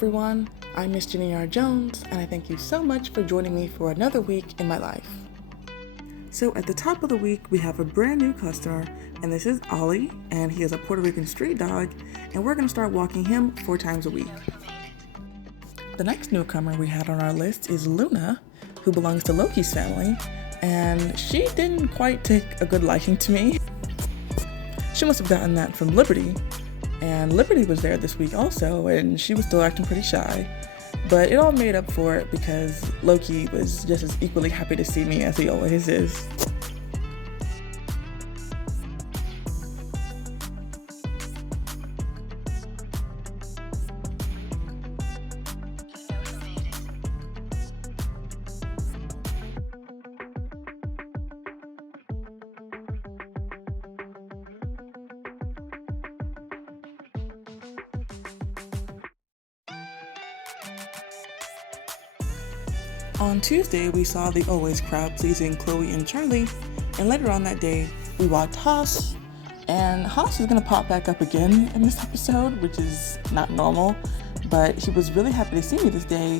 everyone, I'm Miss Jenny R. Jones, and I thank you so much for joining me for another week in my life. So at the top of the week, we have a brand new customer, and this is Ollie, and he is a Puerto Rican street dog, and we're going to start walking him 4 times a week. The next newcomer we had on our list is Luna, who belongs to Loki's family, and she didn't quite take a good liking to me. She must have gotten that from Liberty, and Liberty was there this week also, and she was still acting pretty shy. But it all made up for it because Loki was just as equally happy to see me as he always is. On Tuesday, we saw the always crowd pleasing Chloe and Charlie, and later on that day, we walked Haas, and Haas is going to pop back up again in this episode, which is not normal, but he was really happy to see me this day,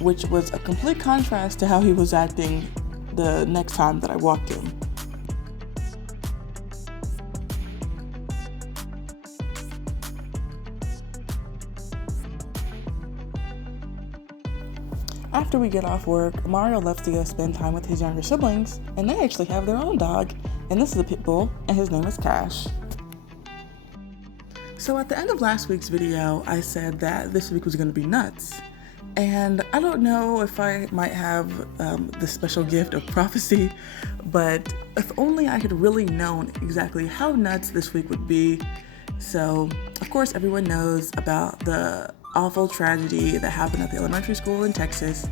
which was a complete contrast to how he was acting the next time that I walked him. After we get off work, Mario left to go spend time with his younger siblings, and they actually have their own dog, and this is a pit bull, and his name is Cash. So at the end of last week's video, I said that this week was going to be nuts, and I don't know if I might have the special gift of prophecy, but if only I had really known exactly how nuts this week would be. So, of course, everyone knows about the awful tragedy that happened at the elementary school in Texas,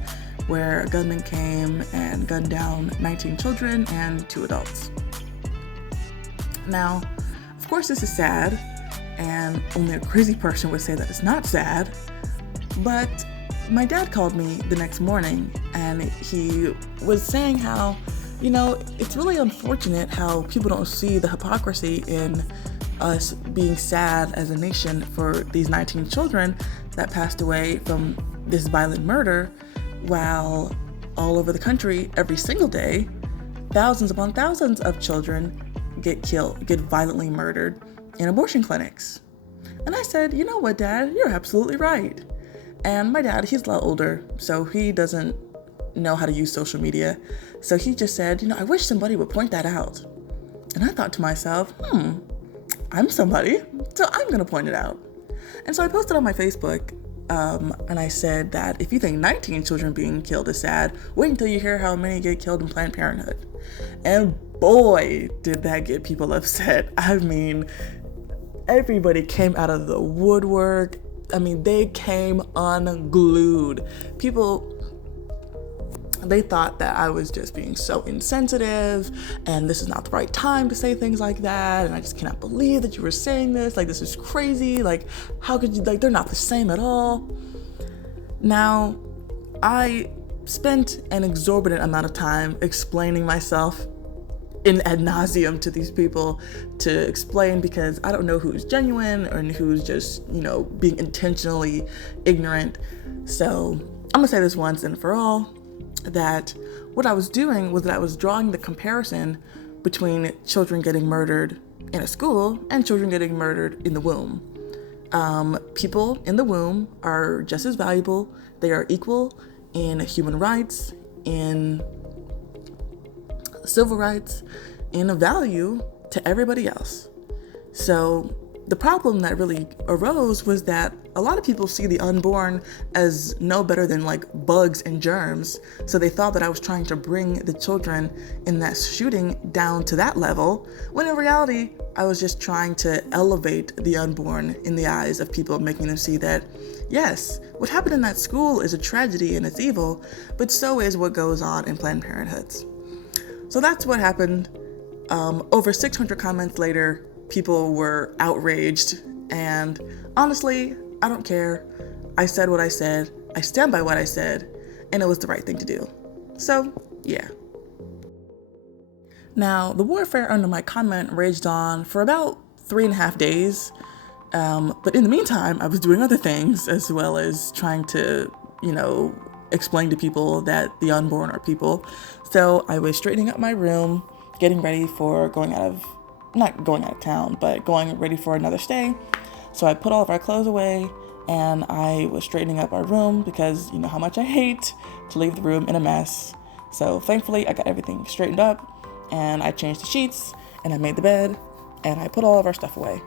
where a gunman came and gunned down 19 children and 2 adults. Now, of course, this is sad, and only a crazy person would say that it's not sad, but my dad called me the next morning, and he was saying how, it's really unfortunate how people don't see the hypocrisy in us being sad as a nation for these 19 children that passed away from this violent murder, while all over the country every single day, thousands upon thousands of children get violently murdered in abortion clinics. And I said, you know what, Dad, you're absolutely right. And my dad, he's a lot older, so he doesn't know how to use social media. So he just said, I wish somebody would point that out. And I thought to myself, I'm somebody, so I'm gonna point it out. And so I posted on my Facebook, and I said that if you think 19 children being killed is sad, wait until you hear how many get killed in Planned Parenthood. And boy, did that get people upset. I mean, everybody came out of the woodwork. I mean, they came unglued. People, they thought that I was just being so insensitive, and this is not the right time to say things like that, and I just cannot believe that you were saying this, like, this is crazy, like, how could you, like, they're not the same at all. Now, I spent an exorbitant amount of time explaining myself in ad nauseum to these people to explain, because I don't know who's genuine and who's just, being intentionally ignorant. So I'm gonna say this once and for all, that what I was doing was that I was drawing the comparison between children getting murdered in a school and children getting murdered in the womb. People in the womb are just as valuable. They are equal in human rights, in civil rights, in a value to everybody else. So the problem that really arose was that a lot of people see the unborn as no better than like bugs and germs. So they thought that I was trying to bring the children in that shooting down to that level, when in reality, I was just trying to elevate the unborn in the eyes of people, making them see that, yes, what happened in that school is a tragedy and it's evil, but so is what goes on in Planned Parenthoods. So that's what happened. Over 600 comments later, people were outraged, and honestly, I don't care. I said what I said, I stand by what I said, and it was the right thing to do. So, yeah. Now, the warfare under my comment raged on for about 3.5 days, But in the meantime, I was doing other things as well as trying to, explain to people that the unborn are people. So I was straightening up my room, getting ready for not going out of town, but going ready for another stay. So I put all of our clothes away and I was straightening up our room because you know how much I hate to leave the room in a mess. So thankfully I got everything straightened up and I changed the sheets and I made the bed and I put all of our stuff away.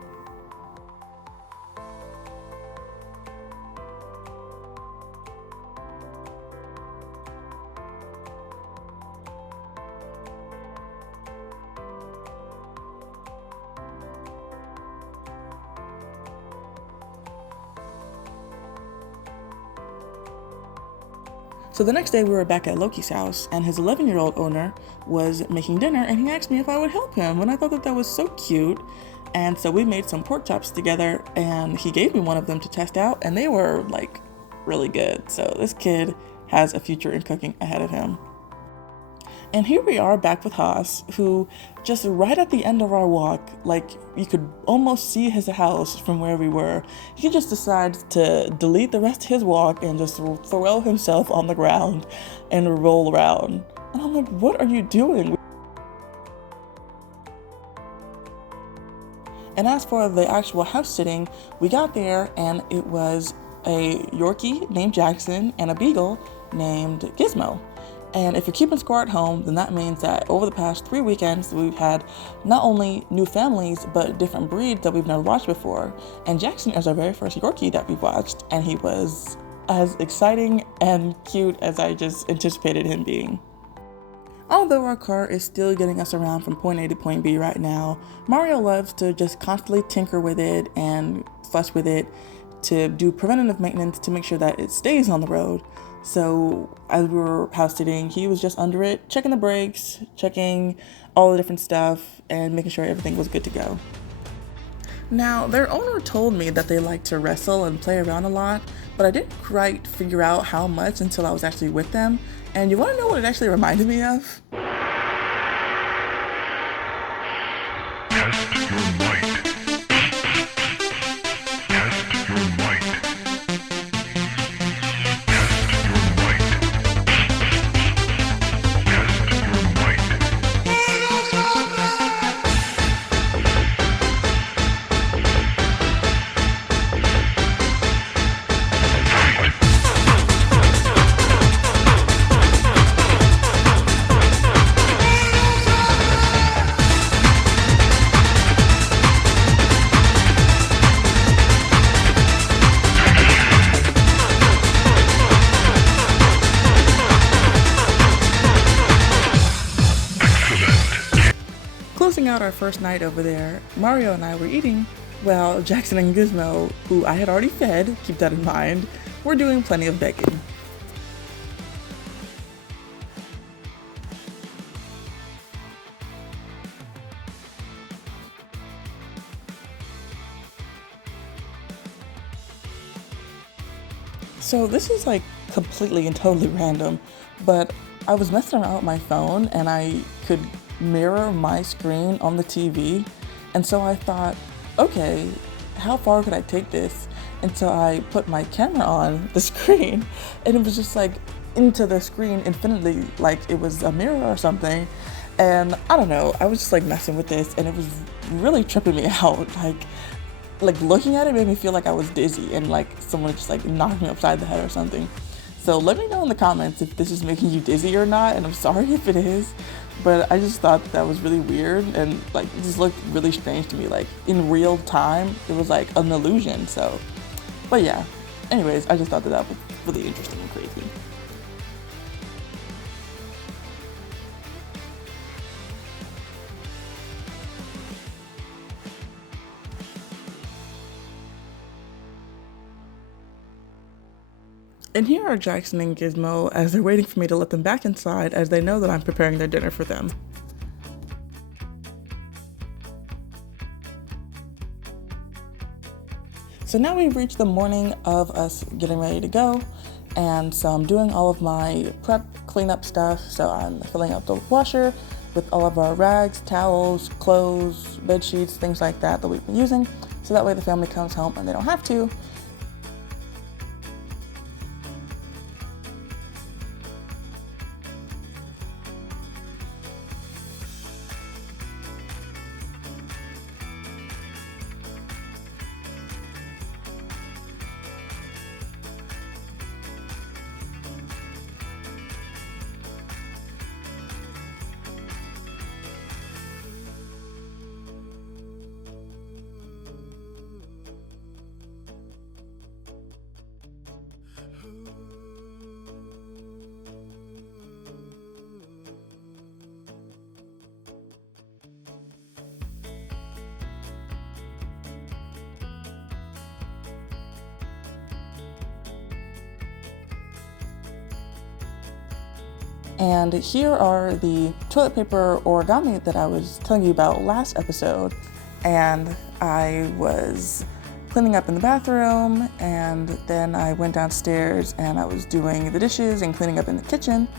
So the next day we were back at Loki's house and his 11-year-old owner was making dinner and he asked me if I would help him and I thought that was so cute. And so we made some pork chops together and he gave me one of them to test out and they were like really good. So this kid has a future in cooking ahead of him. And here we are back with Haas, who just right at the end of our walk, like you could almost see his house from where we were, he just decides to delete the rest of his walk and just throw himself on the ground and roll around. And I'm like, what are you doing? And as for the actual house sitting, we got there and it was a Yorkie named Jackson and a Beagle named Gizmo. And if you're keeping score at home, then that means that over the past 3 weekends, we've had not only new families, but different breeds that we've never watched before. And Jackson is our very first Yorkie that we've watched, and he was as exciting and cute as I just anticipated him being. Although our car is still getting us around from point A to point B right now, Mario loves to just constantly tinker with it and fuss with it to do preventative maintenance to make sure that it stays on the road. So as we were house sitting, he was just under it, checking the brakes, checking all the different stuff, and making sure everything was good to go. Now, their owner told me that they like to wrestle and play around a lot, but I didn't quite figure out how much until I was actually with them. And you want to know what it actually reminded me of? Test your might. Test your might. Closing out our first night over there, Mario and I were eating, while Jackson and Gizmo, who I had already fed, keep that in mind, were doing plenty of begging. So this is like completely and totally random, but I was messing around with my phone and I could mirror my screen on the TV, and so I thought, okay, how far could I take this? And so I put my camera on the screen and it was just like into the screen infinitely, like it was a mirror or something. And I don't know, I was just like messing with this and it was really tripping me out. Like looking at it made me feel like I was dizzy and like someone just like knocked me upside the head or something. So let me know in the comments if this is making you dizzy or not, and I'm sorry if it is, but I just thought that was really weird and like it just looked really strange to me. Like in real time, it was like an illusion. So, but yeah, anyways, I just thought that was really interesting and crazy. And here are Jackson and Gizmo as they're waiting for me to let them back inside as they know that I'm preparing their dinner for them. So now we've reached the morning of us getting ready to go, and so I'm doing all of my prep cleanup stuff. So I'm filling up the washer with all of our rags, towels, clothes, bed sheets, things like that we've been using. so that way the family comes home and they don't have to. And here are the toilet paper origami that I was telling you about last episode. And I was cleaning up in the bathroom, and then I went downstairs and I was doing the dishes and cleaning up in the kitchen.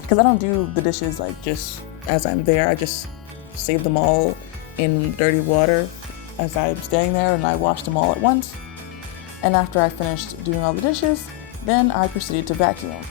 Because I don't do the dishes like just as I'm there. I just save them all in dirty water as I'm staying there, and I wash them all at once. And after I finished doing all the dishes, then I proceeded to vacuum.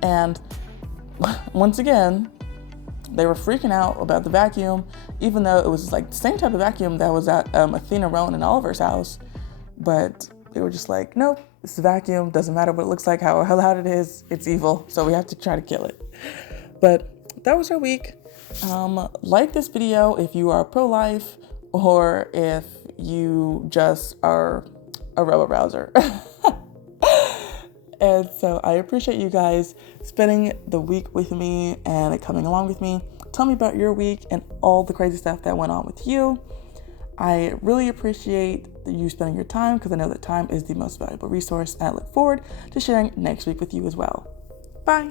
And once again, they were freaking out about the vacuum, even though it was like the same type of vacuum that was at Athena, Rowan, and Oliver's house. But they were just like, nope, it's a vacuum. Doesn't matter what it looks like, how loud it is. It's evil. So we have to try to kill it. But that was our week. Like this video if you are pro-life or if you just are a rebel-rouser. And so I appreciate you guys spending the week with me and coming along with me. Tell me about your week and all the crazy stuff that went on with you. I really appreciate you spending your time because I know that time is the most valuable resource, and I look forward to sharing next week with you as well. Bye.